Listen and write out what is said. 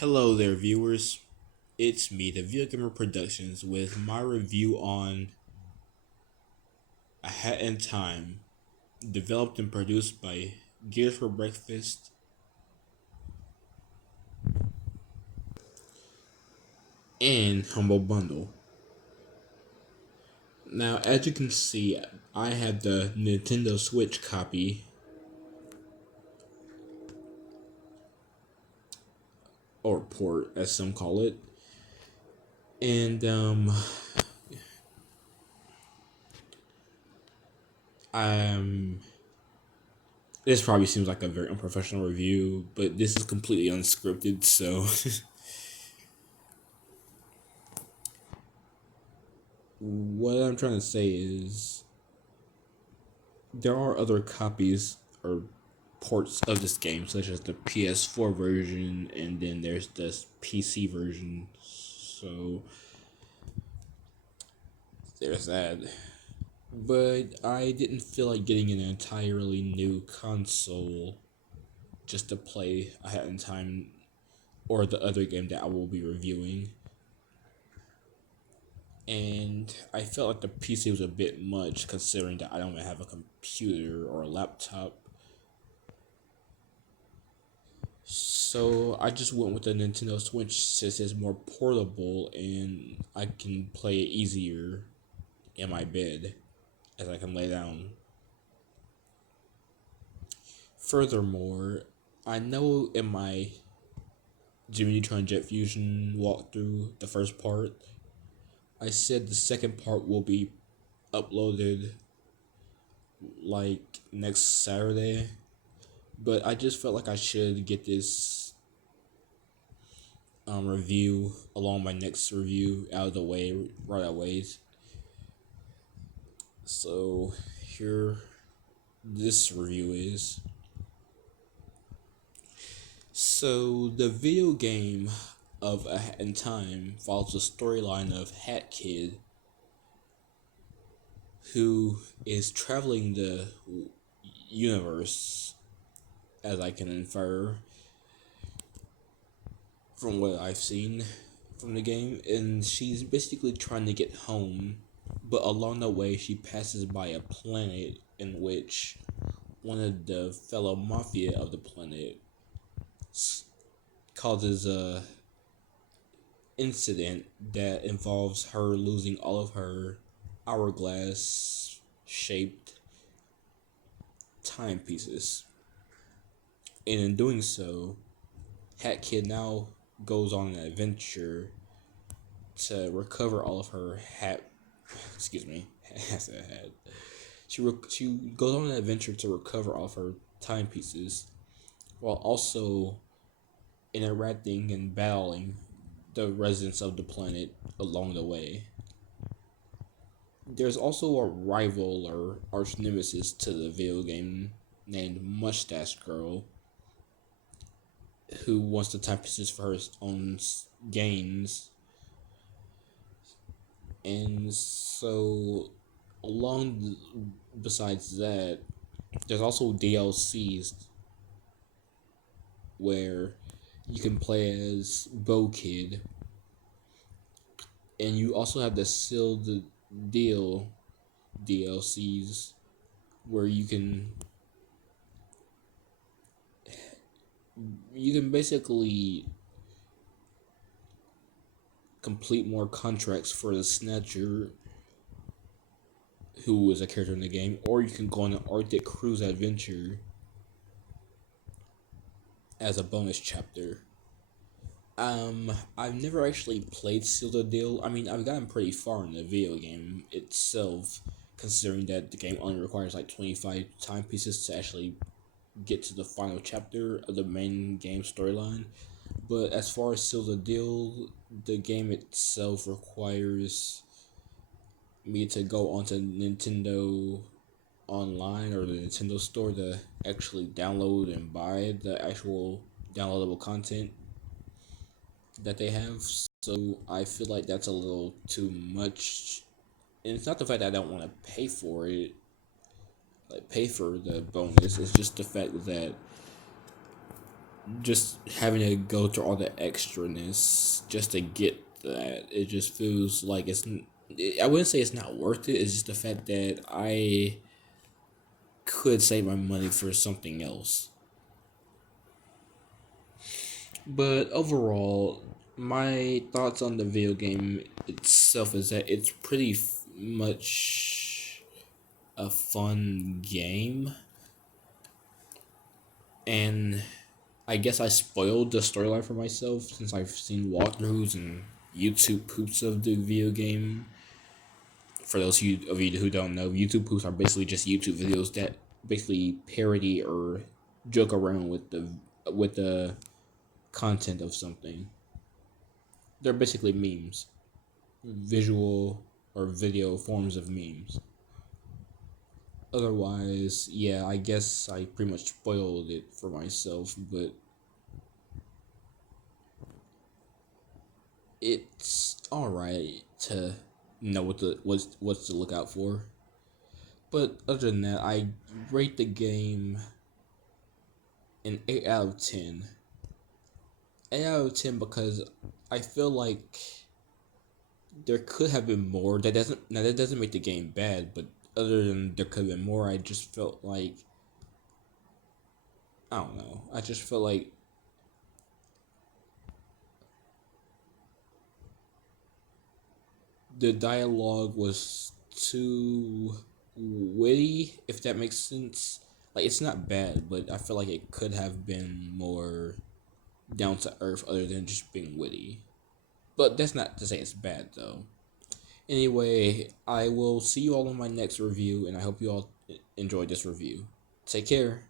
Hello there, viewers. It's me, the Video Gamer Productions, with my review on A Hat in Time, developed and produced by Gears for Breakfast and Humble Bundle. Now, as you can see, I have the Nintendo Switch copy, or port as some call it, and I'm. This probably seems like a very unprofessional review, but this is completely unscripted, so what I'm trying to say is there are other copies or ports of this game, such as the PS4 version, and then there's this PC version. So there's that. But I didn't feel like getting an entirely new console just to play A Hat in Time or the other game that I will be reviewing. And I felt like the PC was a bit much considering that I don't have a computer or a laptop. So I just went with the Nintendo Switch since it's more portable and I can play it easier in my bed as I can lay down. Furthermore, I know in my Jimmy Neutron Jet Fusion walkthrough, the first part, I said the second part will be uploaded like next Saturday, but I just felt like I should get this review along my next review out of the way right away. So here this review is. So the video game of A Hat in Time follows the storyline of Hat Kid, who is traveling the universe, as I can infer from what I've seen from the game, and she's basically trying to get home, but along the way she passes by a planet in which one of the fellow mafia of the planet causes a incident that involves her losing all of her hourglass shaped timepieces. And in doing so, Hat Kid now goes on an adventure to recover all of her excuse me, I said hat. She goes on an adventure to recover all of her timepieces while also interacting and battling the residents of the planet along the way. There's also a rival or arch nemesis to the video game named Mustache Girl, who wants the timepieces for her own gains. And so, besides that, there's also DLCs where you can play as Bo Kid, and you also have the Sealed Deal DLCs where you can basically complete more contracts for the Snatcher, who is a character in the game, or you can go on an Arctic cruise adventure as a bonus chapter. I've never actually played Seal the Deal. I mean, I've gotten pretty far in the video game itself, considering that the game only requires like 25 timepieces to actually get to the final chapter of the main game storyline. But as far as Seal the Deal, the game itself requires me to go onto Nintendo Online or the Nintendo Store to actually download and buy the actual downloadable content that they have. So I feel like that's a little too much. And it's not the fact that I don't want to pay for it, like pay for the bonus. It's just the fact that just having to go through all the extraness just to get that, it just feels like I wouldn't say it's not worth it. It's just the fact that I could save my money for something else. But overall, my thoughts on the video game itself is that it's pretty much a fun game. And I guess I spoiled the storyline for myself since I've seen walkthroughs and YouTube poops of the video game. For those of you who don't know, YouTube poops are basically just YouTube videos that basically parody or joke around with the content of something. They're basically memes, visual or video forms of memes. Otherwise, yeah, I guess I pretty much spoiled it for myself, but it's all right to know what's to look out for. But other than that, I rate the game an 8 out of 10. 8 out of 10 because I feel like there could have been more. That doesn't make the game bad, but other than there could have been more, I just felt like I don't know. I just felt like the dialogue was too witty, if that makes sense. Like it's not bad, but I feel like it could have been more down to earth other than just being witty. But that's not to say it's bad though. Anyway, I will see you all in my next review, and I hope you all enjoyed this review. Take care.